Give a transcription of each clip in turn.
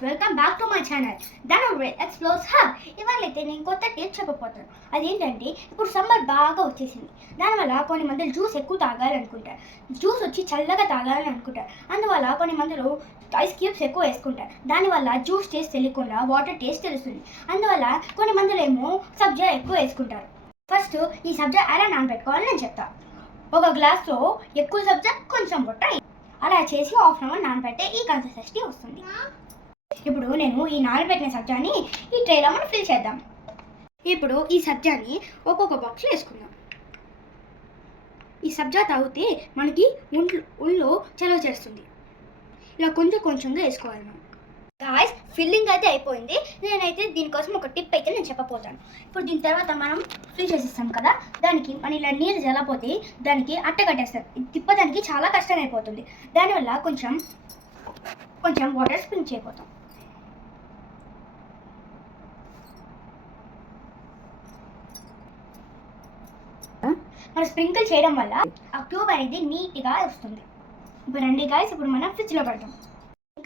guys, welcome back to my channel. Dhanavrit Explores Hub. ఇవాళైతే నేను కొత్త tip చెప్పబోతున్నాను. అదేంటంటే ఇప్పుడు సమ్మర్ బాగా వచ్చేసింది. దానివల్ల కొన్ని మంది జ్యూస్ ఎక్కువ తాగాలనుకుంటారు. జ్యూస్ వచ్చి చల్లగా తాగాలని అనుకుంటారు. అందువల్ల కొన్ని మందిలో ఐస్ క్యూబ్స్ ఎక్కువ వేసుకుంటారు. దానివల్ల జ్యూస్ టేస్ట్ తెలియకుండా వాటర్ టేస్ట్ తెలుస్తుంది. అందువల్ల కొన్ని మందిలో ఏమో సబ్జా ఎక్కువ వేసుకుంటారు. ఫస్ట్ ఈ సబ్జా ఎలా నానబెట్టుకోవాలని నేను చెప్తాను. ఒక గ్లాస్లో ఎక్కువ సబ్జా కొంచెం బొట్ట అలా చేసి హాఫ్ అన్ అవర్ నానబెట్టే ఈ కన్సిస్టెన్సీ వస్తుంది. ఇప్పుడు నేను ఈ నానబెట్టిన సబ్జాని ఈ ట్రేలో మనం ఫిల్ చేద్దాం. ఇప్పుడు ఈ సబ్జాని ఒక్కొక్క బాక్స్లో వేసుకుందాం. ఈ సబ్జా తాగితే మనకి ఒళ్ళో చలవ చేస్తుంది. ఇలా కొంచెం కొంచెంగా వేసుకోవాలి మనం. గాయ్స్, ఫిల్లింగ్ అయితే అయిపోయింది. నేనైతే దీనికోసం ఒక టిప్ అయితే నేను చెప్పబోతాను. ఇప్పుడు దీని తర్వాత మనం ఫిల్ చేసిస్తాం కదా, దానికి మన ఇలా నీళ్ళు జలపోతే దానికి అట్ట కట్టేస్తారు. తిప్పడానికి చాలా కష్టం అయిపోతుంది. దానివల్ల కొంచెం వాటర్ స్ప్రింక్ చేయబోతాం. మనం స్ప్రింకిల్ చేయడం వల్ల ఆ ట్యూబ్ అనేది నీట్గా వస్తుంది. ఇప్పుడు రండి గాయ్స్, ఇప్పుడు మనం ఫ్రిడ్జ్లో పెడతాం.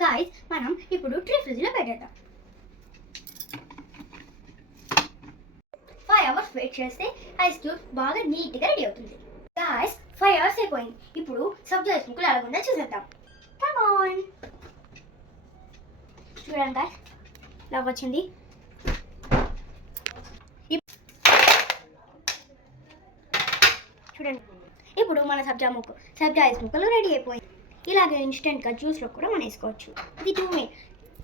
గాయ్స్, మనం ఇప్పుడు ఫ్రిడ్జ్లో పెట్టేద్దాం. 5 hours వెయిట్ చేస్తే ఐస్ క్యూబ్ బాగా నీట్గా రెడీ అవుతుంది. గాయ్స్, 5 hours అయిపోయింది. ఇప్పుడు సబ్జా ఐస్ ముక్కలు అలాగుండా చూసేద్దాం. కమ్ ఆన్, చూడండి గాయ్స్, ఇలా వచ్చింది. చూడండి, ఇప్పుడు మన సబ్జా ఐస్ ముక్కలు రెడీ అయిపోయింది. ఇలాగే ఇన్స్టెంట్గా జ్యూస్లో కూడా మనం వేసుకోవచ్చు. ఇది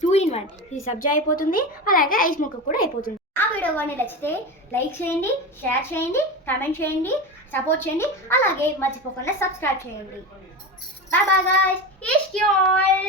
2 in 1. ఇది సబ్జా అయిపోతుంది, అలాగే ఐస్ ముక్క కూడా అయిపోతుంది. ఆ వీడియో కానీ నచ్చితే లైక్ చేయండి, షేర్ చేయండి, కామెంట్ చేయండి, సపోర్ట్ చేయండి, అలాగే మర్చిపోకుండా సబ్స్క్రైబ్ చేయండి. Bye bye guys, is your